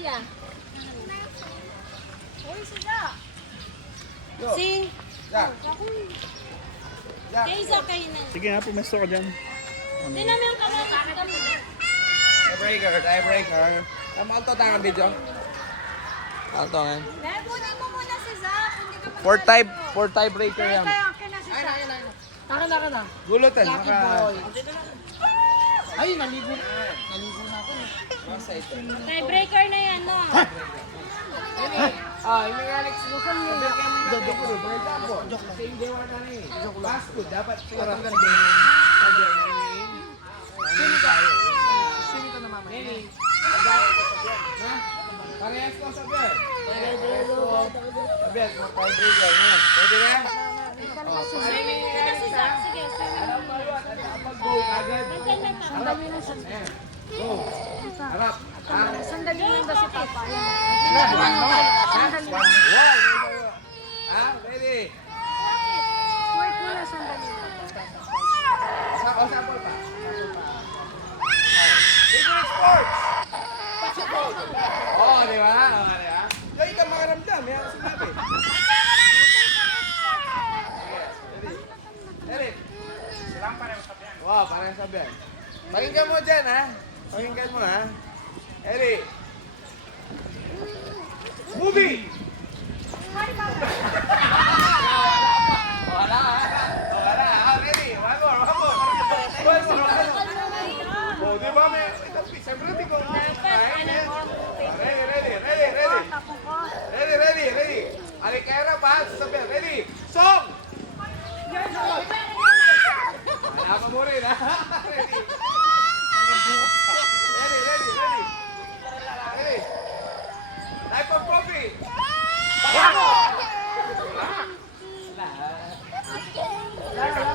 siya. Uy, sila. Si... Jack. Jack. Kaya isa kayo na. Sige nga, pumesto ka dyan. Hindi namin yung kamay. Tiebreaker. Tama ito tayo ng video. Ano ito ngayon? Kunin mo muna si Zach. Hindi ka For tiebreaker yan. Kaya si Zach. Naka na. Gulutan. Lucky boy. Ay, naligo na ako. Tiebreaker na yan, no? Yung mechanics mo kan mo. For example, same day wala na eh. Fast food, dapat parang ganun. Sino ka na mama? Nini. Ha? Parehas ko sabihan. Sabihan, mag-tiebreaker na. Pwede na? Swimming na si Zach. Sige, swimming. Alam mo yun, pag-go agad. Harap. Ayan. Go. Harap. Sandali lang ba si Papa? Sandali. Ready? Wait muna, sandali lang. Sabol pa. Favorite sports? Basketball. Oo, di ba? Yung ikaw makaramdam. May ako sinabi. Ready? Silang parang sabihan. Wow, parang sabihan. Pakinggan mo dyan, ha? Pakinggan mo, ha? Ready? Movie! Wala. Ready? One more. Oh, di ba may... Siyempre, di ko... Ready. Alikera pa, sasabihin. Ready? Song! Wala mo rin, ha? Ready. Type of coffee.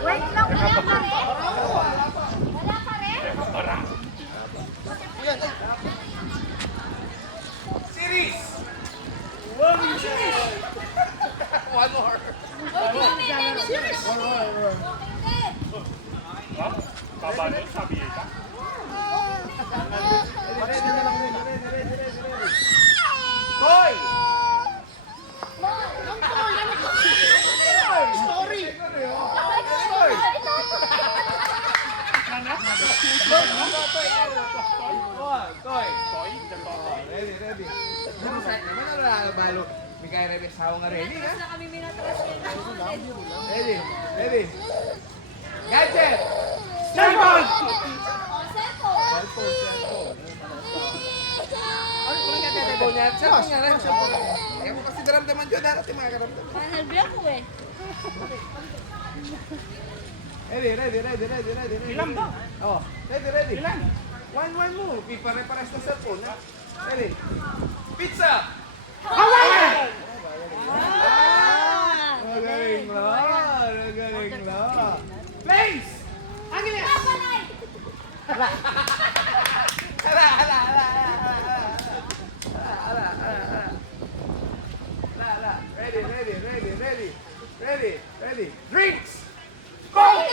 Wait lang, wala pa rin. Wala pa rin? Series. One more. Babangon, sabi ka. Toy. Toy. Ready. Naman na balo. May kaya na bisaw nga ready, ha? Basta kami minatras kayo. Ready. Gadget. Cellphone. Ano kung nagkakataon niya? Cellphone niya rin. Kaya mo kasi daramdaman dyan. Darating mga karamdaman. Panalbi ako eh. Ready. Ilan ba? Oh, ready. Ilan? One mo. Pare-pares na cellphone, ha? Ready. Pizza. Ah! Magaling lang. Place. Angeles. Hala. Ready. Drinks. Coke.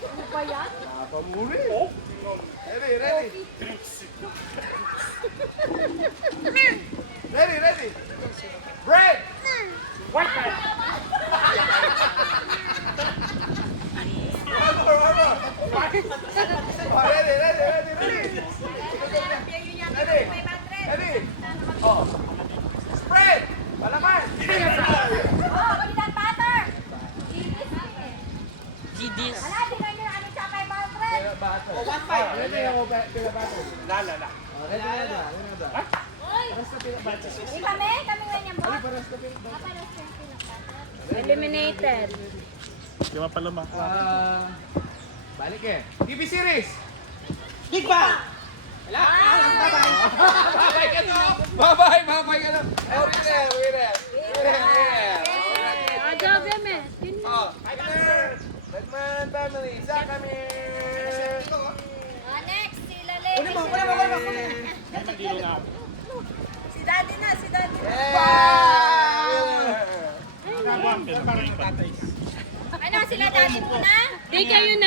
Ano ba yan? Pamuli. Ready. Bread. White man. One more. Oh, ready. Ready. Oh. Spread. Palaman. Oh, peanut butter. GDs. Wala, tingnan nyo na ano siya kay Malfred. Oh, 1-5. Ready ako pila bato. Lala. Ready na. Kami nga niyan, boss. Paras na pila bato. Papalas yung peanut butter. Eliminated. Di ba pala ma? Balik eh. TV series. Big Bang! Babay ka na. Babay ka na. Winner. Ajab yan eh. Oh, winner. Batman family. Isa kami. Next, sila Lady. Kunin mo. Madilo na ako. Si Daddy na. Yeah! Pero parang yung tatay. Ano, sila Daddy muna? Di kayo na.